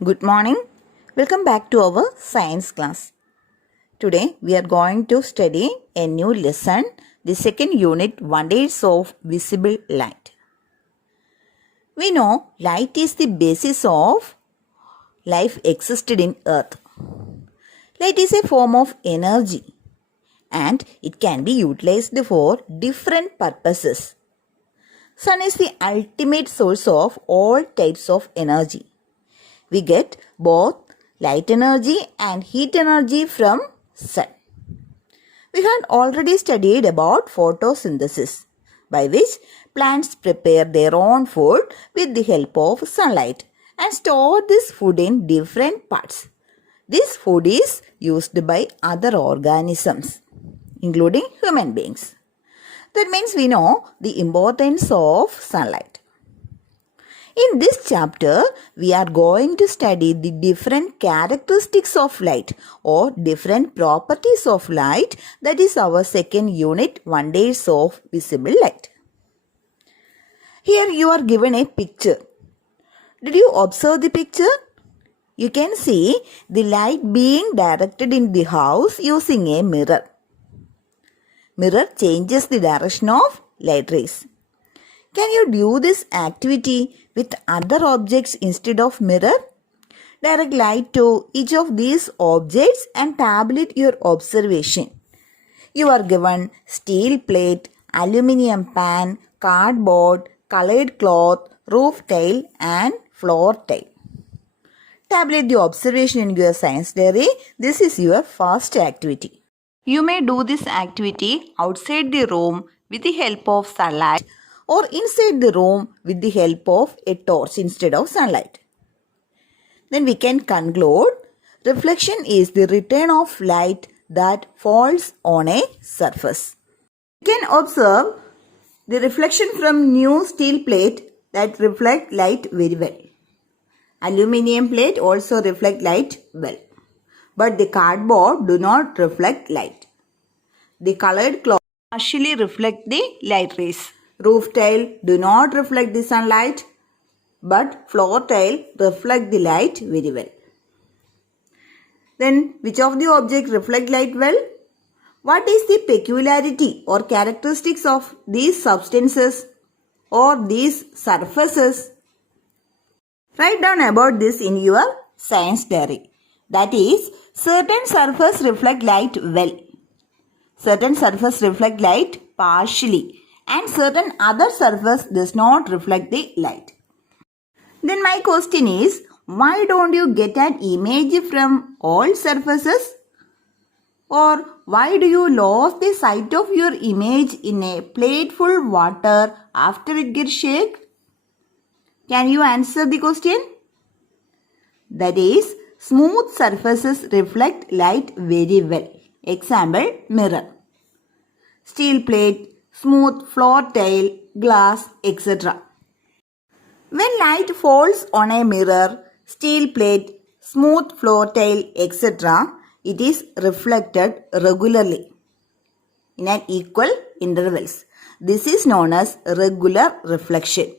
Good morning. Welcome back to our science class. Today we are going to study a new lesson, the second unit, Wonders of Visible Light. We know light is the basis of life existed in Earth. Light is a form of energy and it can be utilized for different purposes. Sun is the ultimate source of all types of energy. We get both light energy and heat energy from sun. We had already studied about photosynthesis, by which plants prepare their own food with the help of sunlight and store this food in different parts. This food is used by other organisms, including human beings. That means we know the importance of sunlight. In this chapter, we are going to study the different characteristics of light or different properties of light. That is our second unit, Wonders of Visible Light. Here you are given a picture. Did you observe the picture? You can see the light being directed in the house using a mirror. Mirror changes the direction of light rays. Can you do this activity with other objects instead of mirror? Direct light to each of these objects and tabulate your observation. You are given steel plate, aluminium pan, cardboard, colored cloth, roof tile and floor tile. Tabulate the observation in your science diary. This is your first activity. You may do this activity outside the room with the help of sunlight or inside the room with the help of a torch instead of sunlight. Then we can conclude, reflection is the return of light that falls on a surface. You can observe the reflection from new steel plate that reflect light very well. Aluminium plate also reflect light well. But the cardboard do not reflect light. The colored cloth partially reflect the light rays. Roof tile do not reflect the sunlight, but floor tile reflect the light very well. Then, which of the objects reflect light well? What is the peculiarity or characteristics of these substances or these surfaces? Write down about this in your science diary. That is, certain surfaces reflect light well. Certain surfaces reflect light partially. And certain other surface does not reflect the light. Then my question is, why don't you get an image from all surfaces? Or why do you lose the sight of your image in a plate full of water after it gets shaken? Can you answer the question? That is, smooth surfaces reflect light very well. Example, mirror. Steel plate, smooth floor tile, glass, etc. When light falls on a mirror, steel plate, smooth floor tile, etc., it is reflected regularly in an equal intervals. This is known as regular reflection.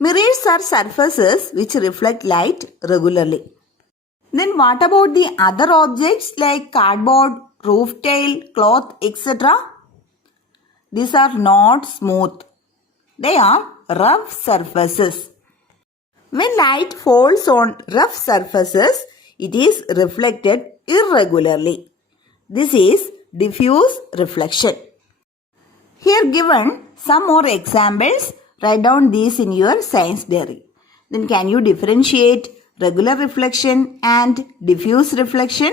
Mirrors are surfaces which reflect light regularly. Then what about the other objects like cardboard, roof tile, cloth, etc.? These are not smooth. They are rough surfaces. When light falls on rough surfaces, it is reflected irregularly. This is diffuse reflection. Here given some more examples. Write down these in your science diary. Then can you differentiate regular reflection and diffuse reflection?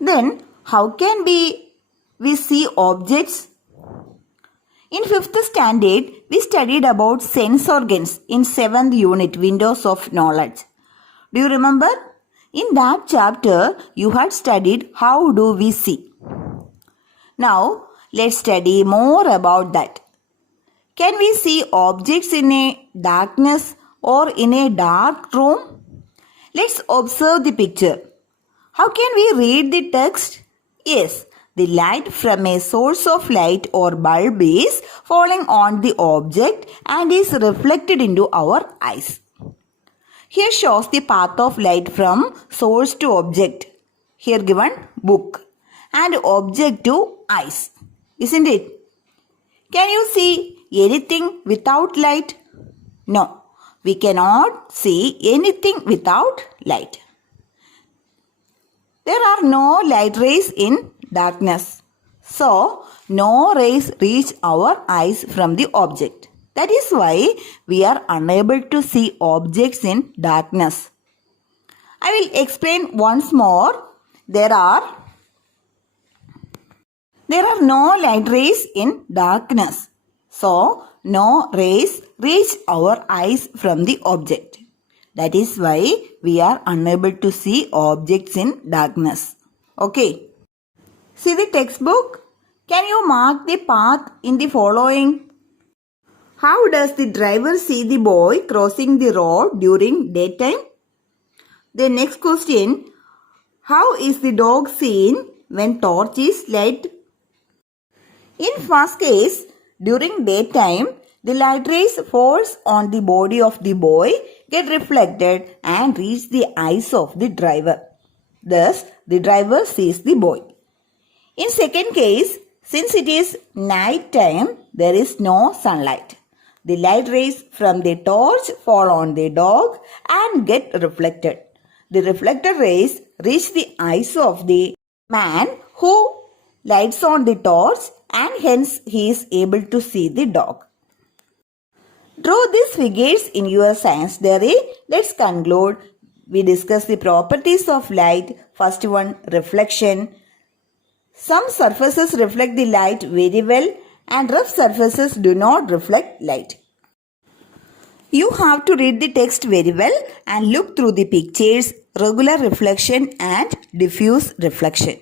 Then how can we see objects? In 5th standard, we studied about sense organs in 7th unit, Windows of Knowledge. Do you remember? In that chapter, you had studied how do we see. Now, let's study more about that. Can we see objects in a darkness or in a dark room? Let's observe the picture. How can we read the text? Yes, the light from a source of light or bulb is falling on the object and is reflected into our eyes. Here shows the path of light from source to object. Here given book and object to eyes. Isn't it? Can you see anything without light? No, we cannot see anything without light. There are no light rays in darkness. So, no rays reach our eyes from the object. That is why we are unable to see objects in darkness. I will explain once more. There are no light rays in darkness. So, no rays reach our eyes from the object. That is why we are unable to see objects in darkness. Okay. See the textbook. Can you mark the path in the following? How does the driver see the boy crossing the road during daytime? The next question. How is the dog seen when torch is lit? In first case, during daytime, the light rays falls on the body of the boy, get reflected and reach the eyes of the driver. Thus, the driver sees the boy. In second case, since it is night time, there is no sunlight. The light rays from the torch fall on the dog and get reflected. The reflected rays reach the eyes of the man who lights on the torch and hence he is able to see the dog. Draw these figures in your science diary. Let's conclude. We discuss the properties of light. First one, reflection. Some surfaces reflect the light very well and rough surfaces do not reflect light. You have to read the text very well and look through the pictures, regular reflection and diffuse reflection.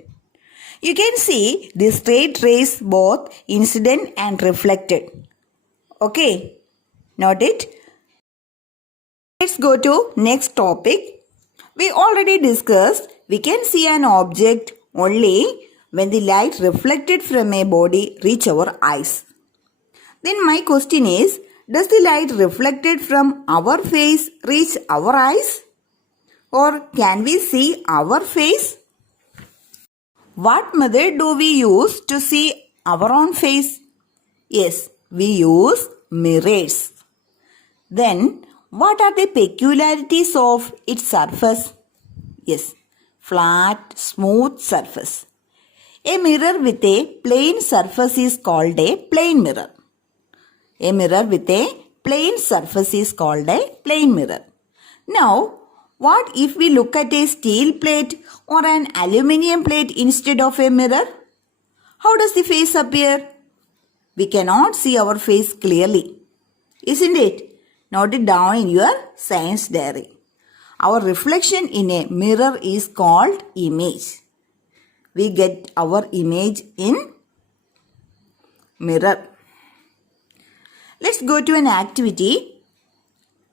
You can see the straight rays both incident and reflected. Okay, note it. Let's go to next topic. We already discussed we can see an object only when the light reflected from a body reach our eyes. Then my question is, does the light reflected from our face reach our eyes? Or can we see our face? What method do we use to see our own face? Yes, we use mirrors. Then, what are the peculiarities of its surface? Yes, flat, smooth surface. A mirror with a plain surface is called a plane mirror. A mirror with a plain surface is called a plane mirror. Now, what if we look at a steel plate or an aluminium plate instead of a mirror? How does the face appear? We cannot see our face clearly. Isn't it? Note it down in your science diary. Our reflection in a mirror is called image. We get our image in mirror. Let's go to an activity.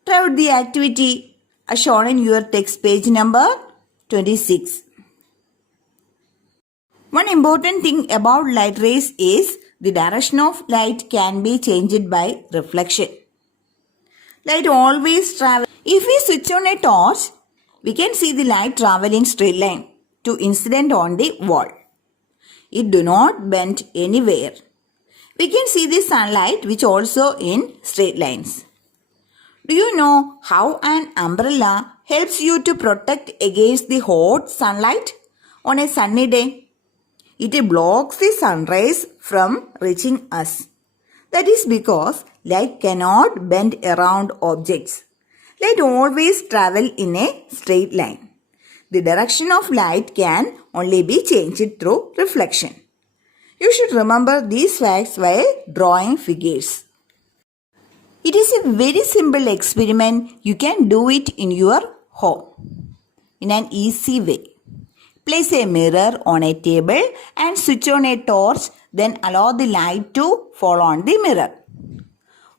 Try out the activity as shown in your text page number 26. One important thing about light rays is the direction of light can be changed by reflection. Light always travels. If we switch on a torch, we can see the light travel in straight line to incident on the wall. It do not bend anywhere. We can see the sunlight which also in straight lines. Do you know how an umbrella helps you to protect against the hot sunlight on a sunny day? It blocks the sun rays from reaching us. That is because light cannot bend around objects. Light always travels in a straight line. The direction of light can only be changed through reflection. You should remember these facts while drawing figures. It is a very simple experiment. You can do it in your home in an easy way. Place a mirror on a table and switch on a torch, then allow the light to fall on the mirror.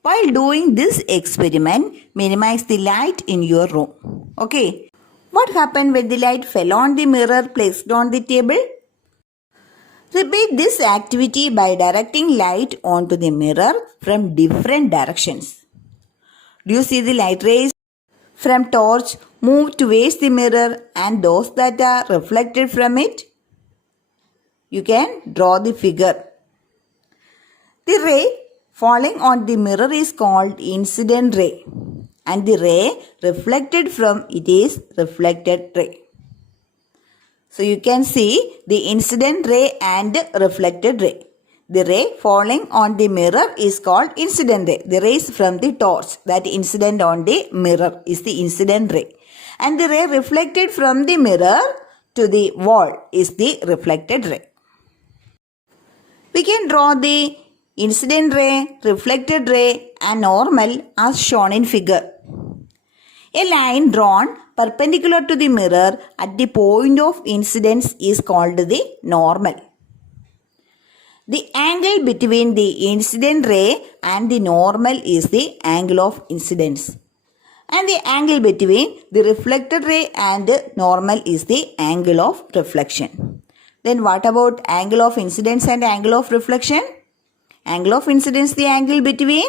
While doing this experiment, minimize the light in your room. Okay. What happened when the light fell on the mirror placed on the table? Repeat this activity by directing light onto the mirror from different directions. Do you see the light rays from torch move towards the mirror and those that are reflected from it? You can draw the figure. The ray falling on the mirror is called incident ray and the ray reflected from it is reflected ray. So you can see the incident ray and reflected ray. The ray falling on the mirror is called incident ray. The rays from the torch, that incident on the mirror, is the incident ray. And the ray reflected from the mirror to the wall is the reflected ray. We can draw the incident ray, reflected ray and normal as shown in figure. A line drawn perpendicular to the mirror at the point of incidence is called the normal. The angle between the incident ray and the normal is the angle of incidence. And the angle between the reflected ray and normal is the angle of reflection. Then what about angle of incidence and angle of reflection? Angle of incidence, the angle between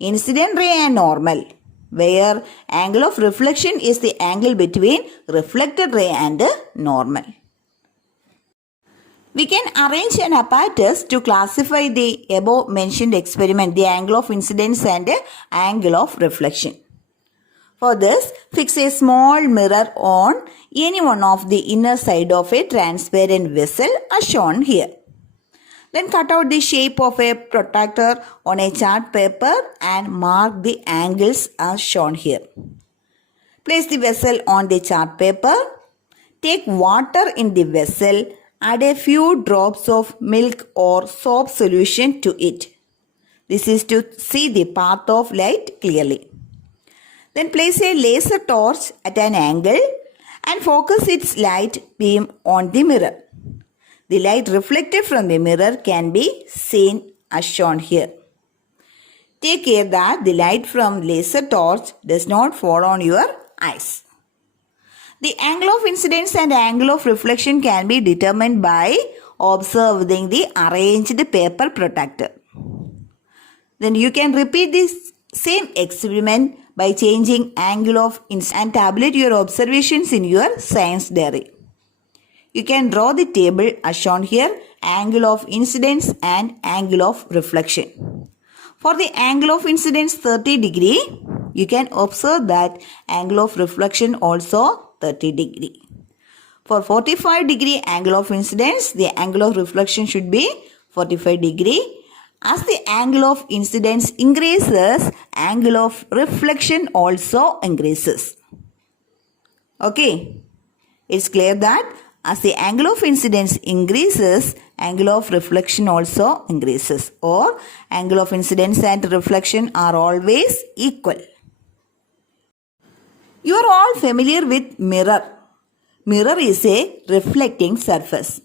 incident ray and normal, where angle of reflection is the angle between reflected ray and normal. We can arrange an apparatus to classify the above mentioned experiment, the angle of incidence and angle of reflection. For this, fix a small mirror on any one of the inner side of a transparent vessel as shown here. Then cut out the shape of a protractor on a chart paper and mark the angles as shown here. Place the vessel on the chart paper. Take water in the vessel. Add a few drops of milk or soap solution to it. This is to see the path of light clearly. Then place a laser torch at an angle and focus its light beam on the mirror. The light reflected from the mirror can be seen as shown here. Take care that the light from laser torch does not fall on your eyes. The angle of incidence and angle of reflection can be determined by observing the arranged paper protector. Then you can repeat this same experiment by changing angle of incidence and tabulate your observations in your science diary. You can draw the table as shown here, angle of incidence and angle of reflection. For the angle of incidence 30 degree, you can observe that angle of reflection also 30 degree. For 45 degree angle of incidence, the angle of reflection should be 45 degree. As the angle of incidence increases, angle of reflection also increases. Okay, it's clear that as the angle of incidence increases, angle of reflection also increases, or angle of incidence and reflection are always equal. You are all familiar with mirror. Mirror is a reflecting surface.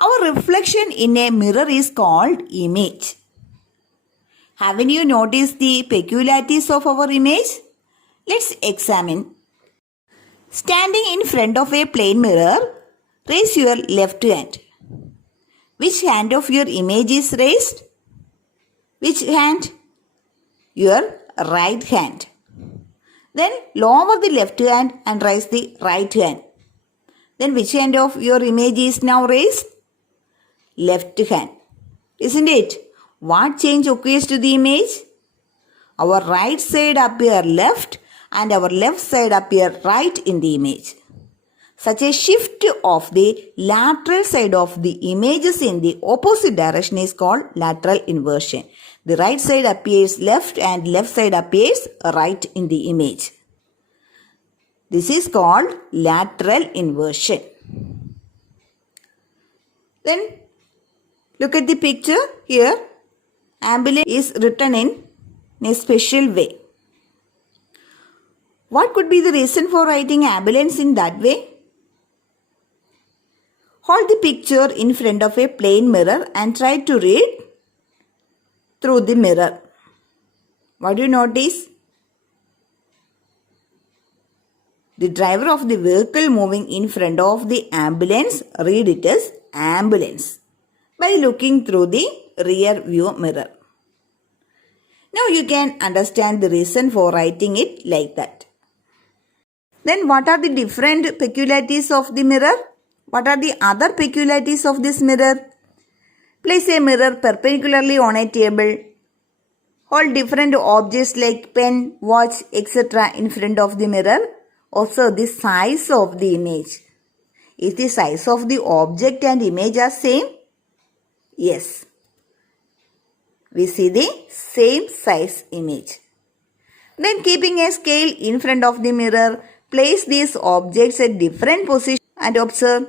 Our reflection in a mirror is called image. Haven't you noticed the peculiarities of our image? Let's examine. Standing in front of a plain mirror, raise your left hand. Which hand of your image is raised? Which hand? Your right hand. Then lower the left hand and raise the right hand. Then which hand of your image is now raised? Left hand. Isn't it? What change occurs to the image? Our right side appear left and our left side appear right in the image. Such a shift of the lateral side of the images in the opposite direction is called lateral inversion. The right side appears left and left side appears right in the image. This is called lateral inversion. Then look at the picture here. Ambulance is written in a special way. What could be the reason for writing ambulance in that way? Hold the picture in front of a plain mirror and try to read through the mirror. What do you notice? The driver of the vehicle moving in front of the ambulance, read it as ambulance by looking through the rear view mirror. Now you can understand the reason for writing it like that. Then what are the different peculiarities of the mirror? What are the other peculiarities of this mirror? Place a mirror perpendicularly on a table. Hold different objects like pen, watch, etc. in front of the mirror. Observe the size of the image. Is the size of the object and image are same? Yes. We see the same size image. Then keeping a scale in front of the mirror, place these objects at different positions and observe.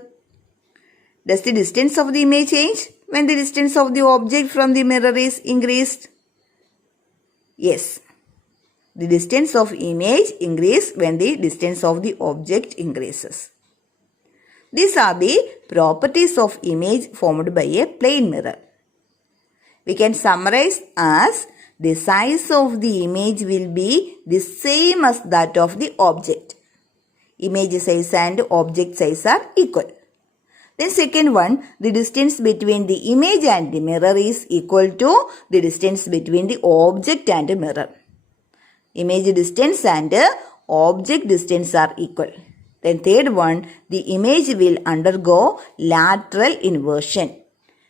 Does the distance of the image change when the distance of the object from the mirror is increased? Yes. The distance of image increases when the distance of the object increases. These are the properties of image formed by a plane mirror. We can summarize as the size of the image will be the same as that of the object. Image size and object size are equal. Then second one, the distance between the image and the mirror is equal to the distance between the object and the mirror. Image distance and object distance are equal. Then third one, the image will undergo lateral inversion.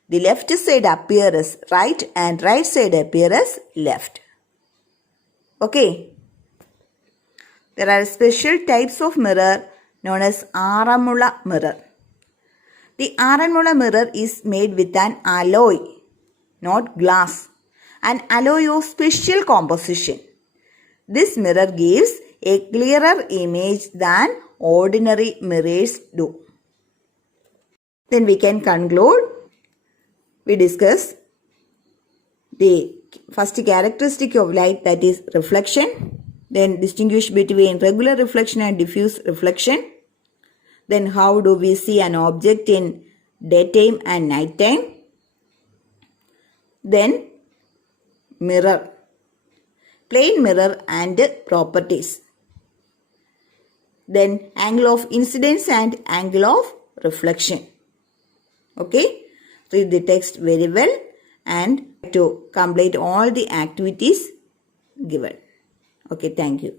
The left side appears as right and right side appears as left. Okay. There are special types of mirror known as Aramula mirror. The Aramula mirror is made with an alloy, not glass. An alloy of special composition. This mirror gives a clearer image than ordinary mirrors do. Then we can conclude. We discuss the first characteristic of light, that is reflection. Then distinguish between regular reflection and diffuse reflection. Then how do we see an object in daytime and nighttime? Then mirror, plane mirror and properties. Then angle of incidence and angle of reflection. Okay. Read the text very well and to complete all the activities given. Okay, thank you.